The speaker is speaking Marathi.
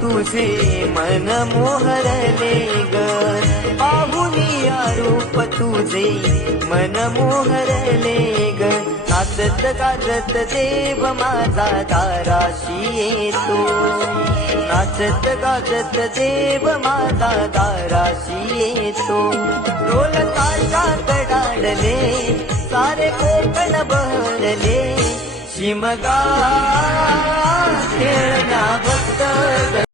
तुझे मन मोहरले ग, पाहुनिया रूप तुझे मन मोहरले ग. नाचत गाजत देव माझा दाराशी येतो, नाचत गाजत देव माझा दाराशी येतो. ढोल ताशात डाळले सारे कोकण बहरले, शिमगा खेळण्या भक्त